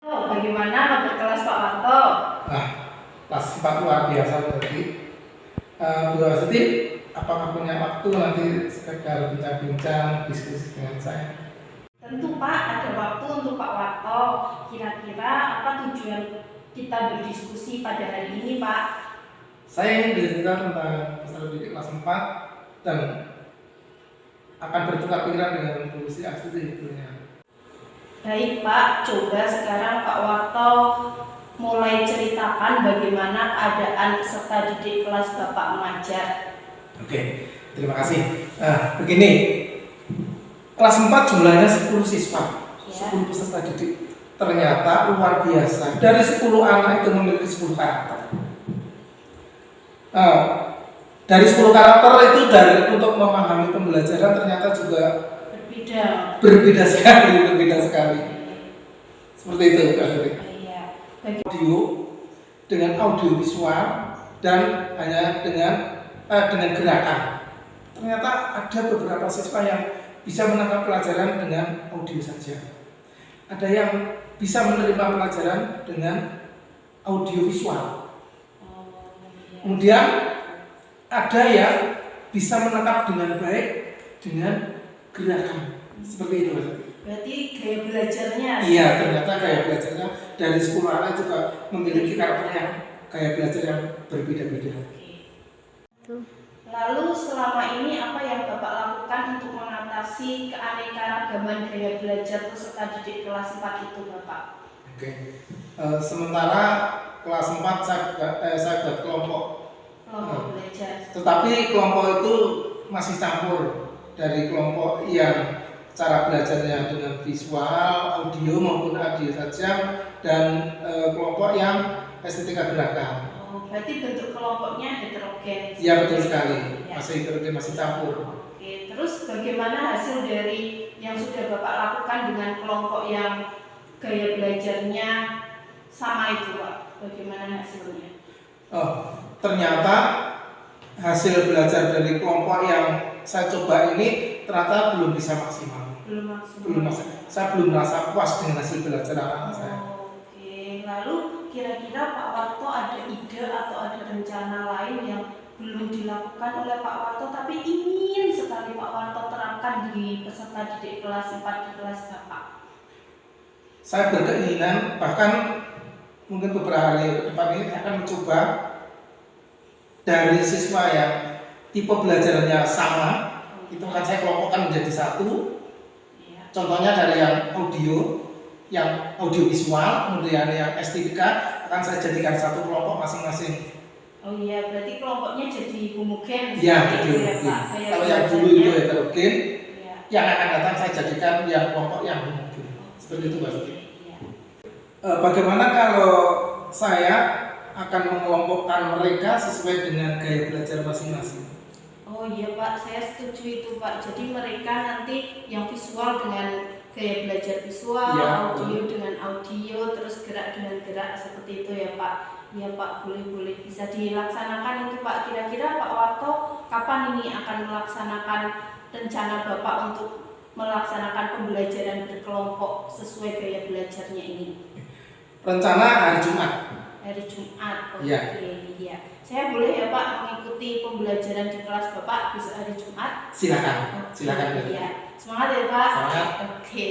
Bagaimana kelas Pak Wanto? Nah, kelas 4 luar biasa berarti. Bu Wasetti, apakah punya waktu nanti sekedar bincang-bincang diskusi dengan saya? Tentu Pak, ada waktu untuk Pak Wanto. Kira-kira apa tujuan kita berdiskusi pada hari ini Pak? Saya ingin bercerita tentang peserta didik kelas 4 dan akan bertukar pikiran dengan Bu Astuti tentunya. Baik Pak, coba sekarang Pak Wanto mulai ceritakan bagaimana keadaan peserta didik kelas Bapak mengajar. Oke, terima kasih. Nah, begini, kelas 4 jumlahnya 10 siswa, Ya. 10 peserta didik. Ternyata luar biasa, dari 10 anak itu memiliki 10 karakter. Nah, dari 10 karakter itu untuk memahami pembelajaran ternyata juga berbeda sekali. Seperti itu, Kak Siti. Iya. Audio dengan audio visual dan hanya dengan gerakan. Ternyata ada beberapa siswa yang bisa menangkap pelajaran dengan audio saja. Ada yang bisa menerima pelajaran dengan audio visual. Kemudian ada yang bisa menangkap dengan baik dengan gerakan. Seperti itu, Mas. Berarti gaya belajarnya? Iya, ternyata gaya belajarnya dari 10 anak juga memiliki karakter gaya belajar yang berbeda-beda. Lalu selama ini apa yang Bapak lakukan untuk mengatasi keanekaragaman gaya belajar peserta didik kelas 4 itu Bapak? Oke. Sementara kelas 4 saya buat kelompok Belajar. Tetapi kelompok itu masih campur dari kelompok yang cara belajarnya dengan visual, audio maupun audio saja dan kelompok yang estetika gerakan. Berarti bentuk kelompoknya heterogen. Iya, betul sekali. Masih heterogen, masih campur. Oke, terus bagaimana hasil dari yang sudah Bapak lakukan dengan kelompok yang gaya belajarnya sama itu Pak? Bagaimana hasilnya? Ternyata hasil belajar dari kelompok yang saya coba ini ternyata belum bisa maksimal. Belum maksimal. Saya belum merasa puas dengan hasil belajar anak-anak saya. Oke, lalu kira-kira Pak Wanto ada ide atau ada rencana lain yang belum dilakukan oleh Pak Wanto tapi ingin sekali Pak Wanto terapkan di peserta didik kelas 4 di kelas Bapak? Saya berkeinginan bahkan mungkin beberapa hari ke depan ini akan mencoba dari siswa yang tipe belajarnya sama, itu akan saya kelompokkan menjadi satu. Contohnya dari yang audio visual, kemudian yang estetika akan saya jadikan satu kelompok masing-masing. Oh iya, berarti kelompoknya jadi homogen. Iya, jadi homogen. Kalau yang dulu itu heterogen, yang akan datang saya jadikan yang kelompok yang homogen. Seperti itu, Mbak Suti. Bagaimana kalau saya akan mengelompokkan mereka sesuai dengan gaya belajar masing-masing? Oh iya Pak, saya setuju itu Pak. Jadi mereka nanti yang visual dengan gaya belajar visual, ya, audio dengan audio, terus gerak dengan gerak seperti itu ya Pak. Ya Pak, boleh-boleh bisa dilaksanakan itu Pak. Kira-kira Pak Wanto kapan ini akan melaksanakan rencana Bapak untuk melaksanakan pembelajaran berkelompok sesuai gaya belajarnya ini? Rencana hari Jumat. Hari Jumat, oke. Ya. Iya. Saya boleh ya Pak mengikuti pembelajaran di kelas Bapak besok hari Jumat? Silakan, silakan. Iya. Semangat ya Pak. Semangat. Oke.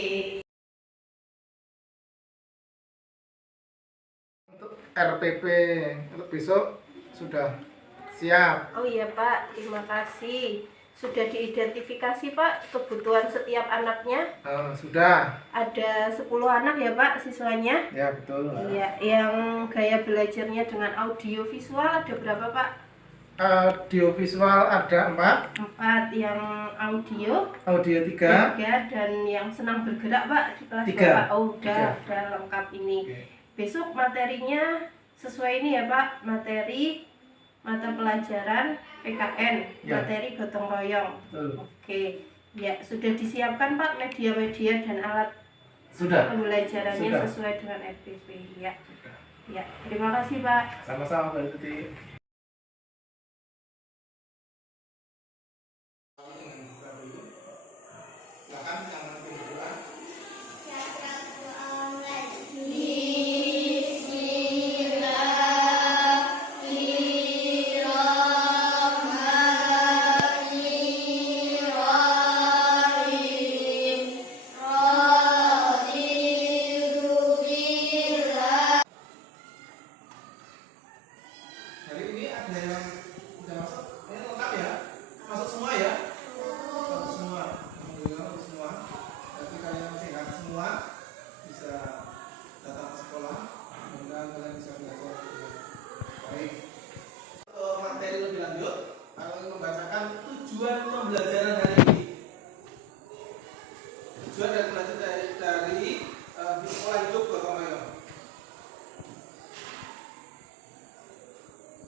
Untuk RPP untuk besok sudah siap. Oh iya Pak, terima kasih. Sudah diidentifikasi Pak kebutuhan setiap anaknya? Sudah. Ada 10 anak ya Pak siswanya? Ya betul. Iya, yang gaya belajarnya dengan audio visual ada berapa Pak? Audio visual ada 4. 4, yang audio? Audio 3. Dan yang senang bergerak Pak di kelas 3. Bapak? Oh udah lengkap ini. Oke. Besok materinya sesuai ini ya Pak, materi mata pelajaran PKN, ya. Materi gotong royong. Oke, ya sudah disiapkan Pak media-media dan alat pembelajarannya sesuai dengan RPP ya. Ya, terima kasih Pak. Sama-sama Mbak Tuti. Silakan yang tujuan pembelajaran hari ini. Tujuan dari pembelajaran dari di sekolah hidup gotong royong.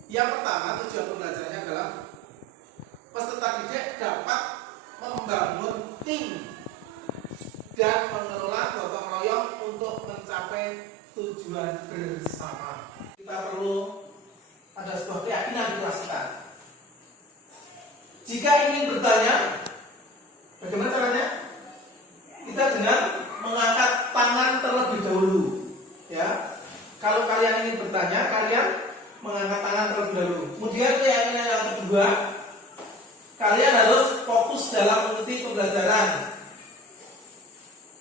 Yang pertama, tujuan pembelajarannya adalah peserta didik dapat membangun tim dan mengelola gotong royong untuk mencapai tujuan bersama. Kita perlu ada sebuah keyakinan di kelas kita. Jika ingin bertanya, bagaimana caranya? Kita dengan mengangkat tangan terlebih dahulu. Ya, kalau kalian ingin bertanya, kalian mengangkat tangan terlebih dahulu. Kemudian keyakinan yang kedua, kalian harus fokus dalam mengikuti pembelajaran.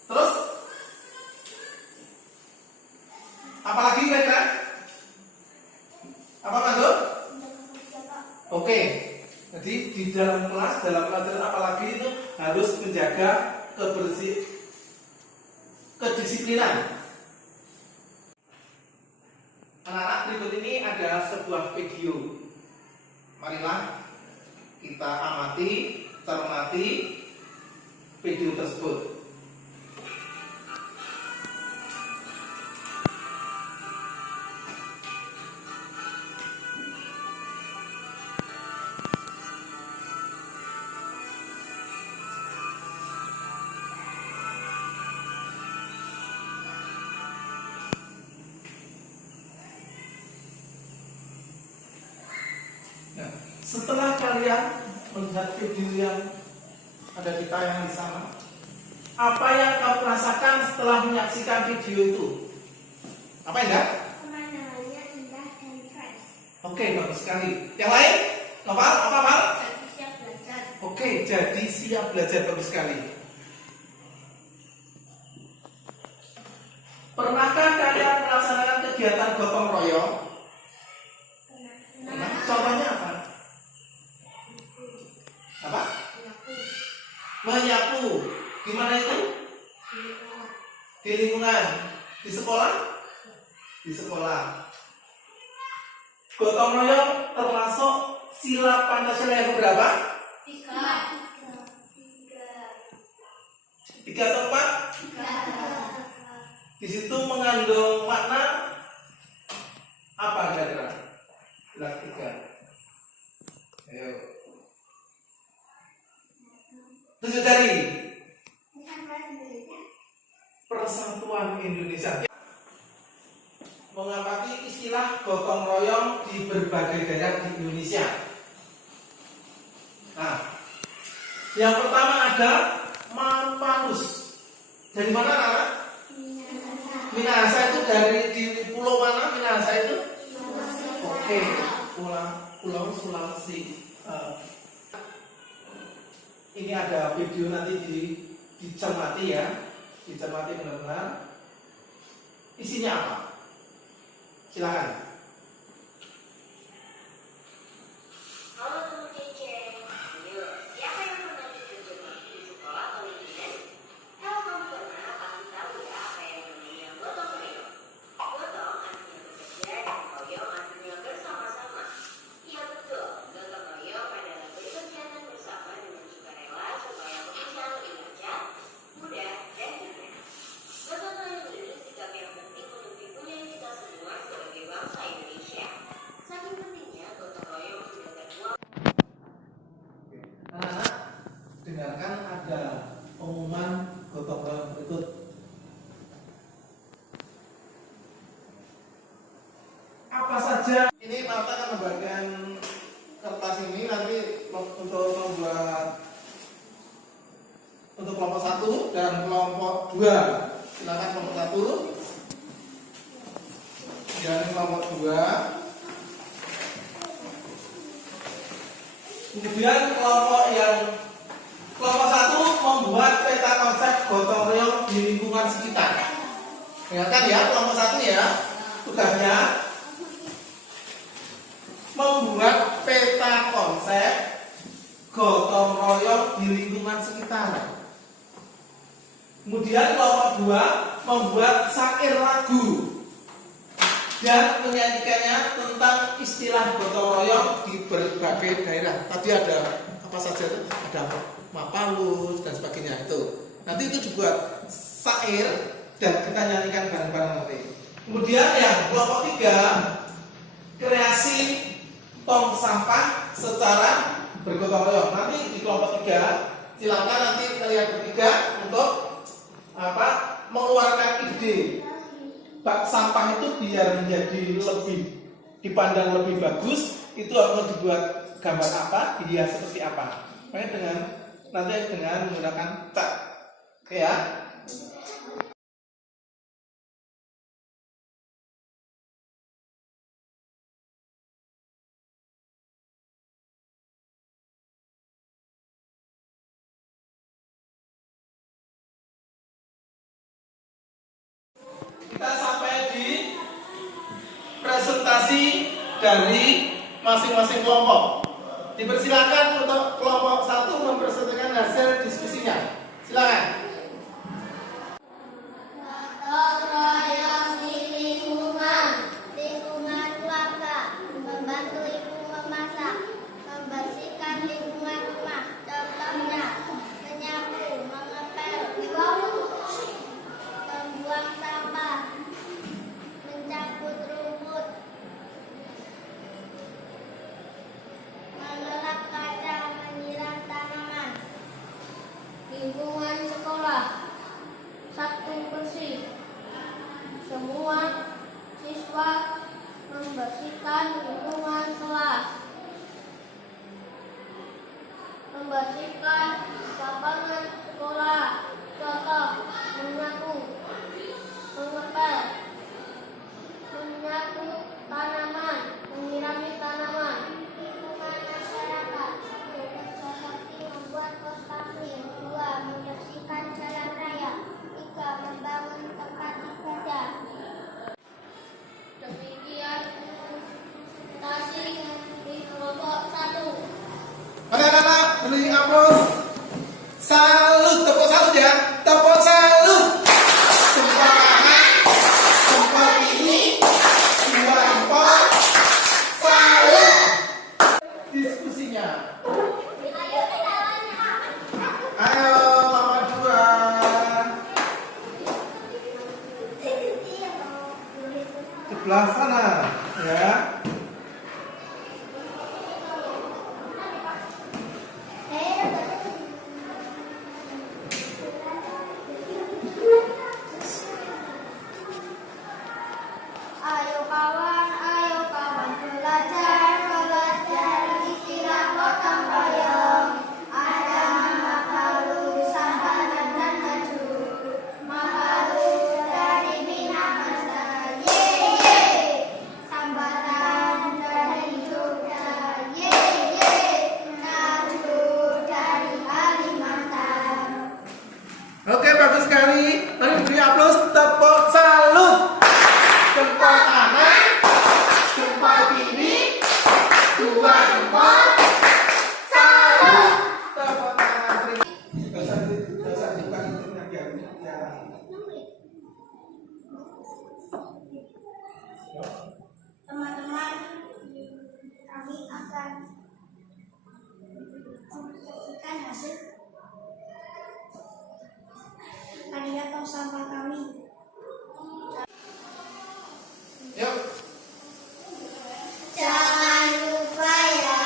Terus, apalagi kira-kira? Apa maksud? Oke, jadi di dalam kelas, dalam pelajaran apalagi itu harus menjaga kedisiplinan. Anak-anak, berikut ini ada sebuah video. Marilah kita amati, cermati video tersebut. Nah, setelah kalian melihat video yang ada di tayangan di sana, apa yang kamu rasakan setelah menyaksikan video itu? Apa enggak? Pemandangannya indah dan fresh. Oke, bagus sekali. Yang lain? Noval, apa Val? Jadi siap belajar. Oke, jadi siap belajar, bagus sekali. Pernahkah kalian melaksanakan kegiatan gotong royong? Nah, contohnya apa? Apa? Menyapu. Gimana itu? Di lingkungan. Di sekolah? Di sekolah. Gotong royong termasuk sila Pancasila yang berapa? 3. 3 atau 4? Di situ mengandung makna apa kira-kira? Bilang 3. Ayo. 7 jari. Persatuan Indonesia. Mengamati istilah gotong royong di berbagai daerah di Indonesia. Nah, yang pertama ada Manus. Dari mana, Nana? Minahasa itu dari di pulau mana Minahasa itu? Oke, pulau Sulawesi. Ini ada video nanti dicermati ya, dicermati benar-benar. Isinya apa? Silakan. Halo teman Cece, yuk, siapa yang pernah belajar di sekolah atau lingkungan? Kalau kamu pernah, pasti tahu ya apa yang namanya gotong royong. Gotong artinya bekerja dan royong artinya bersama-sama. Iya betul, gotong royong adalah berkegiatan bersama dengan sukarela supaya pekerjaan lebih lancar, mudah, dan nyaman. Gotong royong ini sikap yang penting untuk dipunyai kita semua sebagai bangsa Indonesia. Saking pentingnya gotong royong sudah terbuat. Anak-anak, dengarkan ada pengumuman gotong royong berikut. Apa saja? Ini Marta akan membagikan kertas ini nanti untuk membuat untuk kelompok 1 dan kelompok 2. Silakan kelompok 1 dan kelompok 2. Kemudian kelompok 1 membuat peta konsep gotong royong di lingkungan sekitar. Ingatkan ya, kelompok 1 ya, tugasnya membuat peta konsep gotong royong di lingkungan sekitar. Kemudian kelompok 2 membuat syair lagu dan menyanyikannya tentang istilah gotong royong di berbagai daerah. Tadi ada apa saja itu, ada mapalus dan sebagainya itu. Nanti itu dibuat syair dan kita nyanyikan bareng-bareng nanti. Kemudian yang kelompok 3, kreasi tong sampah secara bergotong royong. Nanti di kelompok 3 silakan nanti kalian bertiga untuk mengeluarkan ide bak sampah itu biar menjadi lebih dipandang lebih bagus, itu harus dibuat gambar apa, dihias seperti apa. Makanya nanti dengan menggunakan cat. Oke ya. Kita sampai di presentasi dari masing-masing kelompok. Dipersilakan untuk kelompok 1 mempresentasikan hasil diskusinya. Silakan. Gotong royong di lingkungan warga, membantu ibu memasak, membersihkan lingkungan rumah, contohnya menyapu, mengepel, membuang sampah, mencabut rumput, mengelap kaca, menyiram tanaman. Lingkungan sekolah, Sabtu bersih. Semua siswa membersihkan lingkungan kelas, membersihkan lapangan sekolah, contoh menyapu, mengepel, menyapu tanaman, menyirami tanaman. Lingkungan masyarakat, seperti membuat pos pamling, 2 membersihkan jalan raya, 3 membangun tempat ibadah. Demikian presentasi di kelompok 1. Anak-anak beri aplaus. Salut, tepuk salut ya. Tepuk salut. Jempol kanan, jempol kiri, 2 jempol. Salut. Diskusinya. Ayo, nomor 2. Sebelah sana, ya. Ayo kawan, belajar istilah gotong royong. Ada mapalus, sambaran dan maju. Mapalus dari Minahasa, ye. Sambaran dari Jogja, ye. Maju dari Kalimantan. Oke, bagus sekali. Mari beri aplaus, tepuk salut. Jempol kanan, jempol kiri, 2 jempol. Salut. Tepuk tangan. Dosa dibuka itu ya. Teman-teman, kami akan mempresentasikan hasil karya tong sampah kami. Yuk. Jangan lupa ya,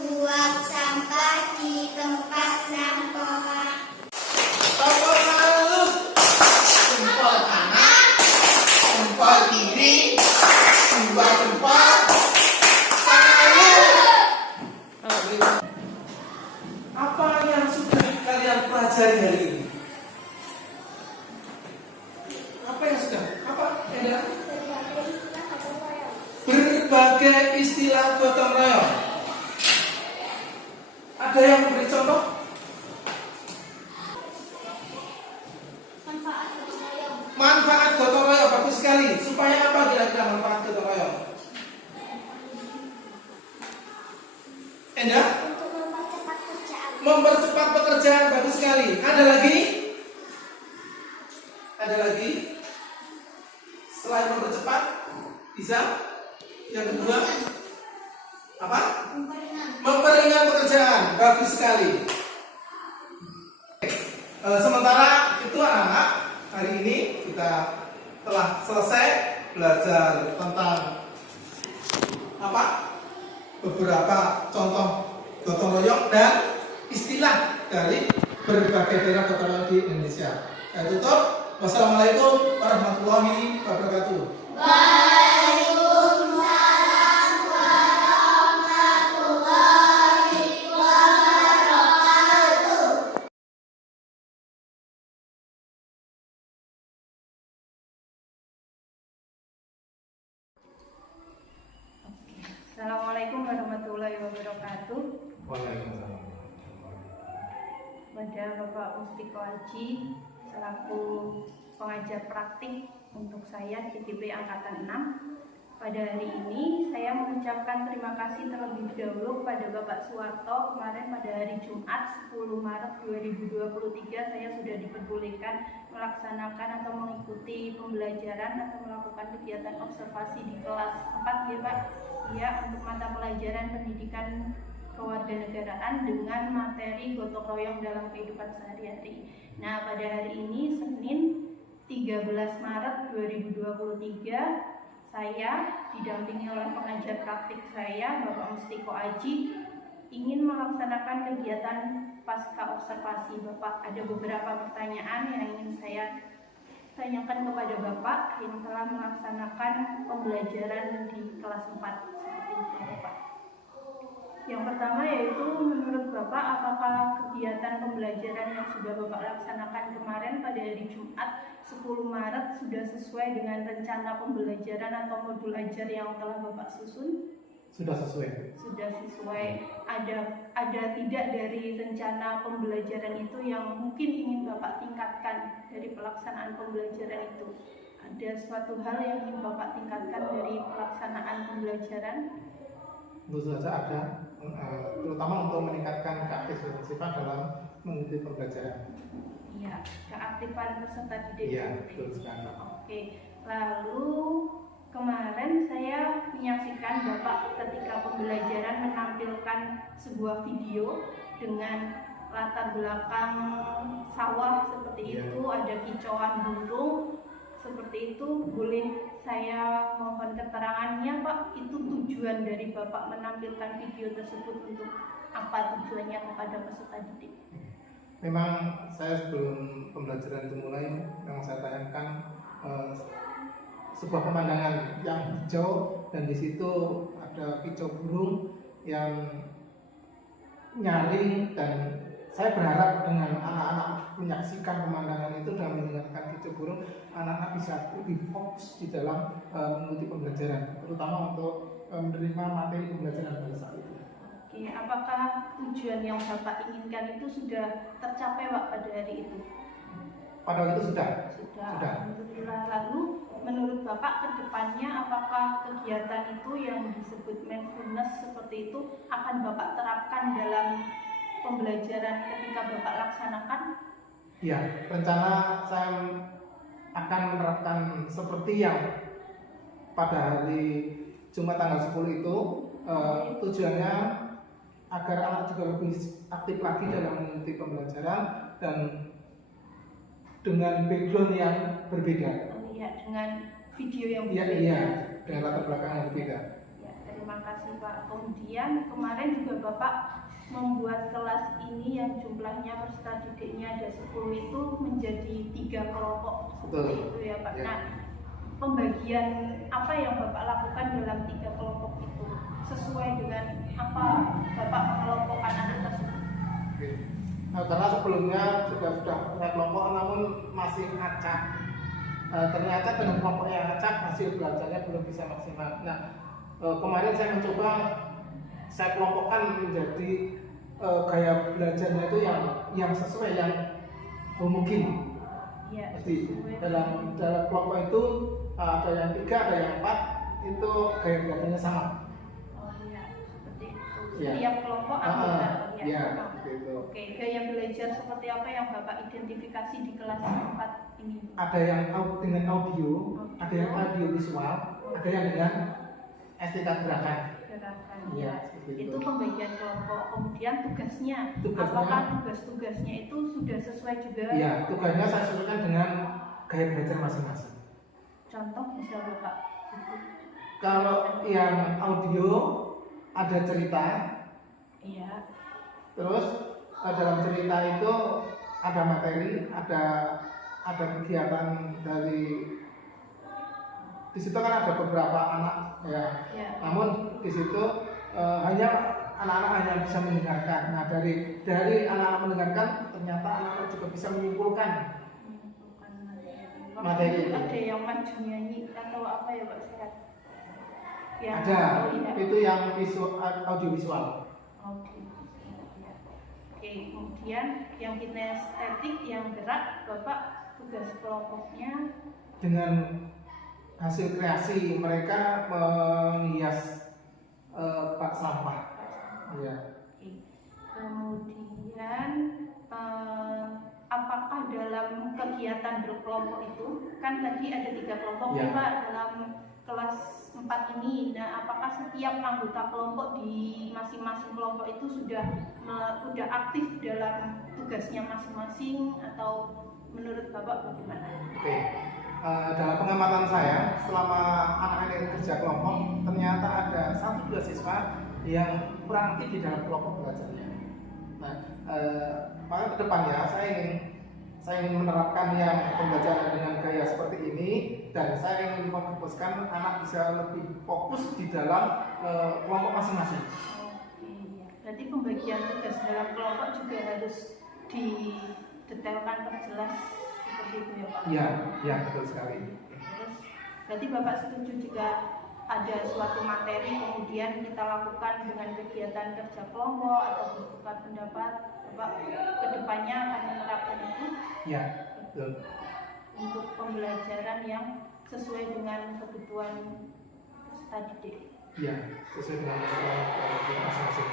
buang sampah di tempat sampah. Tepuk salut. Jempol kanan, jempol kiri, 2 jempol. Salut. Apa yang sudah kalian pelajari hari ini? Apa yang sudah? Apa? Enda? Berbagai istilah gotong royong. Ada yang memberi contoh? Manfaat gotong royong bagus sekali. Supaya apa kira-kira manfaat gotong royong? Enda? Untuk mempercepat kerjaan. Mempercepat pekerjaan bagus sekali. Ada lagi? Ada lagi? Selain mempercepat, bisa? Yang kedua apa? Memperingan. Memperingat pekerjaan, bagus sekali. Sementara itu anak-anak, hari ini kita telah selesai belajar tentang apa? Beberapa contoh gotong royong dan istilah dari berbagai daerah gotong royong di Indonesia. Saya tutup. Wassalamualaikum warahmatullahi wabarakatuh. Waalaikumsalam warahmatullahi wabarakatuh. Assalamualaikum warahmatullahi wabarakatuh. Waalaikumsalam. Pada Bapak Mustiko Aji selaku pengajar praktik untuk saya CTP Angkatan 6. Pada hari ini saya mengucapkan terima kasih terlebih dahulu kepada Bapak Suwarto. Kemarin pada hari Jumat 10 Maret 2023 saya sudah diperbolehkan melaksanakan atau mengikuti pembelajaran atau melakukan kegiatan observasi di kelas 4 ya Pak. Ya, untuk mata pelajaran pendidikan kewarganegaraan dengan materi gotong royong dalam kehidupan sehari-hari. Nah, pada hari ini Senin 13 Maret 2023 saya didampingi oleh pengajar praktik saya Bapak Mustiko Aji ingin melaksanakan kegiatan pasca observasi. Bapak, ada beberapa pertanyaan yang ingin saya tanyakan kepada Bapak yang telah melaksanakan pembelajaran di kelas 4 seperti itu Bapak. Yang pertama yaitu menurut Bapak apakah kegiatan pembelajaran yang sudah Bapak laksanakan kemarin pada hari Jumat 10 Maret sudah sesuai dengan rencana pembelajaran atau modul ajar yang telah Bapak susun? Sudah sesuai. Sudah sesuai. Ada tidak dari rencana pembelajaran itu yang mungkin ingin Bapak tingkatkan dari pelaksanaan pembelajaran itu? Ada suatu hal yang ingin Bapak tingkatkan dari pelaksanaan pembelajaran? Tentu saja ada, terutama untuk meningkatkan keaktifan sifat dalam mengikuti pembelajaran. Iya, keaktifan peserta didik. Iya, betul sekali. Oke, lalu kemarin saya menyaksikan Bapak ketika pembelajaran menampilkan sebuah video dengan latar belakang sawah seperti Iya. itu, ada kicauan burung seperti itu. Boleh saya mohon keterangannya Pak, itu tujuan dari Bapak menampilkan video tersebut untuk apa tujuannya kepada peserta didik? Memang saya sebelum pembelajaran dimulai, memang saya tayangkan sebuah pemandangan yang hijau dan di situ ada kicau burung yang nyaring, dan saya berharap dengan anak-anak menyaksikan pemandangan itu dan mendengarkan kicau burung, anak-anak bisa lebih fokus di dalam mengikuti pembelajaran, terutama untuk menerima materi pembelajaran pada saat itu. Oke, apakah tujuan yang Bapak inginkan itu sudah tercapai Pak pada hari itu? Pada waktu itu sudah. Sudah. Alhamdulillah. Lalu menurut Bapak ke depannya apakah kegiatan itu yang disebut mindfulness seperti itu akan Bapak terapkan dalam pembelajaran ketika Bapak laksanakan? Ya, rencana saya akan menerapkan seperti yang pada hari Jumat tanggal 10 itu, tujuannya agar anak juga lebih aktif lagi dalam mengikuti pembelajaran dan dengan background yang berbeda. Iya, dengan video yang Iya, berbeda. iya, dengan latar belakang yang berbeda. Ya, terima kasih Pak. Kemudian kemarin juga Bapak membuat kelas ini yang jumlahnya peserta didiknya ada 10 itu menjadi 3 kelompok seperti Betul. itu ya Pak. Ya. Nah, pembagian apa yang Bapak lakukan dalam 3 kelompok itu sesuai dengan apa Bapak mengelompokkan anak tersebut? Oke. Nah, karena sebelumnya juga sudah punya kelompok namun masih acak. Ternyata dengan kelompok yang acak hasil belajarnya belum bisa maksimal. Nah, kemarin saya mencoba saya kelompokkan menjadi gaya belajarnya itu yang sesuai, yang homogen. Ya, Jadi sesuai. dalam kelompok itu ada yang 3, ada yang 4, itu gaya belajarnya sama. Oh iya, seperti itu. Ya. Setiap kelompok anggota. Ya, sama. gitu. Oke, gaya belajar seperti apa yang Bapak identifikasi di kelas 4 ini? Ada yang dengan audio, ada yang audio visual, ada yang dengan estetika gerakan. Gerakan. Iya, Ya. Itu pembagian kelompok. Kemudian tugasnya, Tugasnya. apakah tugas-tugasnya itu sudah sesuai juga? Ya, tugasnya saya sesuaikan dengan gaya belajar masing-masing. Contoh bisa Bapak? Kalau yang audio ada cerita, Iya. terus dalam cerita itu ada materi, ada kegiatan dari di situ kan ada beberapa anak ya. Ya. Namun di situ hanya anak-anak hanya bisa mendengarkan. Nah dari anak-anak mendengarkan ternyata anak-anak juga bisa menyimpulkan materi. Ada yang maju nyanyi atau apa ya Pak Sehat? Ya, Ada, ya. itu yang audiovisual. Oke. Ya. Oke, kemudian yang kinestetik, yang gerak, Bapak tugas kelompoknya Dengan hasil kreasi mereka menghias bak sampah. Ya. Oke. Kemudian apakah dalam kegiatan berkelompok itu kan tadi ada 3 kelompok Ya. Pak dalam kelas 4 ini. Nah, apakah setiap anggota kelompok di masing-masing kelompok itu sudah aktif dalam tugasnya masing-masing atau menurut Bapak bagaimana? Oke. Dalam pengamatan saya selama anak-anak ini kerja kelompok ternyata ada 1-2 siswa yang kurang aktif di dalam kelompok belajarnya. Nah, maka ke depannya saya ingin menerapkan yang pembelajaran dengan gaya seperti ini dan saya ingin memfokuskan anak bisa lebih fokus di dalam kelompok masing-masing. Oke, ya. Berarti pembagian tugas dalam kelompok juga harus didetailkan perjelas seperti itu ya Pak? Iya, betul sekali. Terus berarti Bapak setuju jika ada suatu materi kemudian kita lakukan dengan kegiatan kerja kelompok atau bertukar pendapat, Bapak kedepannya akan menerapkan itu? Ya, betul. Untuk pembelajaran yang sesuai dengan kebutuhan peserta didik. Iya, sesuai dengan kebutuhan masing-masing.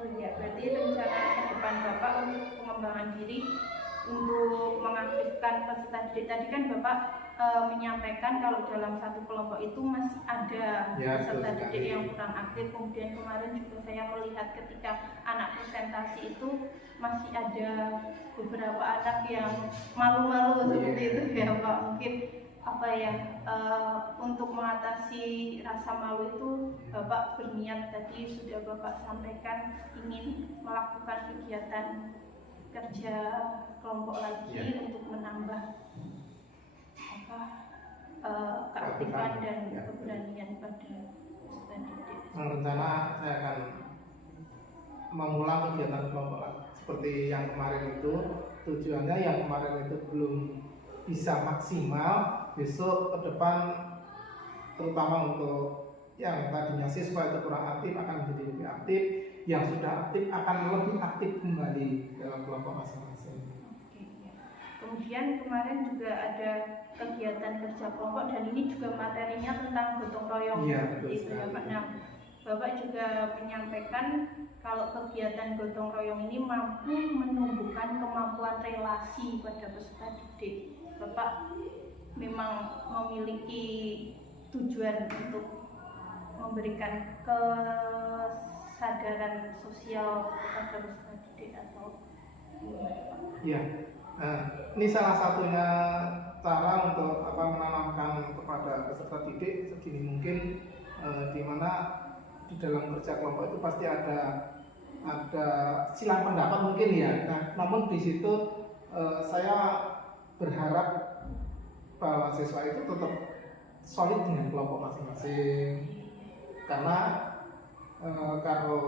Oh iya, berarti rencana ke depan Bapak untuk pengembangan diri untuk mengaktifkan peserta didik. Tadi kan Bapak menyampaikan kalau dalam satu kelompok itu masih ada peserta didik yang kurang aktif. Kemudian kemarin juga saya melihat ketika anak presentasi itu masih ada beberapa anak yang malu-malu seperti itu ya Pak. Mungkin apa ya untuk mengatasi rasa malu itu Bapak berniat tadi sudah Bapak sampaikan ingin melakukan kegiatan kerja kelompok lagi untuk menambah keaktifan dan keberanian pada peserta didik. Rencana saya akan mengulang kegiatan kelompok seperti yang kemarin itu. Tujuannya yang kemarin itu belum bisa maksimal, besok ke depan terutama untuk yang tadinya siswa itu kurang aktif akan menjadi lebih aktif, yang sudah aktif akan lebih aktif kembali dalam kelompok masing-masing. Oke, ya. Kemudian kemarin juga ada kegiatan kerja kelompok dan ini juga materinya tentang gotong royong seperti itu ya Pak. Nah, Bapak juga menyampaikan kalau kegiatan gotong royong ini mampu menumbuhkan kemampuan relasi pada peserta didik. Bapak memang memiliki tujuan untuk memberikan kesadaran sosial kepada peserta didik atau ya, ini salah satunya cara untuk menanamkan kepada peserta didik segini mungkin di mana di dalam kerja kelompok itu pasti ada silang pendapat mungkin ya. Nah, namun di situ saya berharap bahwa siswa itu tetap solid dengan kelompok masing-masing karena kalau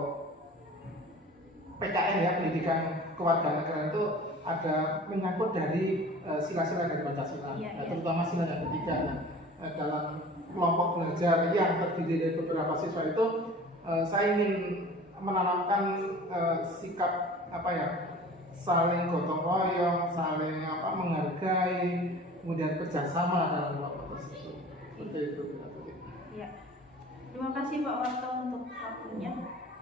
PKN ya, pendidikan kewarganegaraan itu ada menyangkut dari sila-sila dari Pancasila, terutama sila yang ketiga. Nah, dalam kelompok belajar yang terdiri dari beberapa siswa itu saya ingin menanamkan sikap saling gotong royong, saling menghargai, kemudian kerjasama dalam kelompok tersebut. Seperti itu. Ya. Terima kasih Pak Warto untuk waktunya.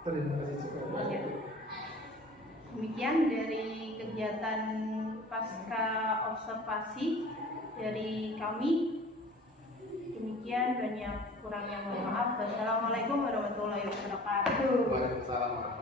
Terima kasih juga. Ya. Demikian dari kegiatan pasca observasi dari kami. Demikian, banyak kurangnya mohon maaf. Wassalamualaikum warahmatullahi wabarakatuh. Waalaikumsalam.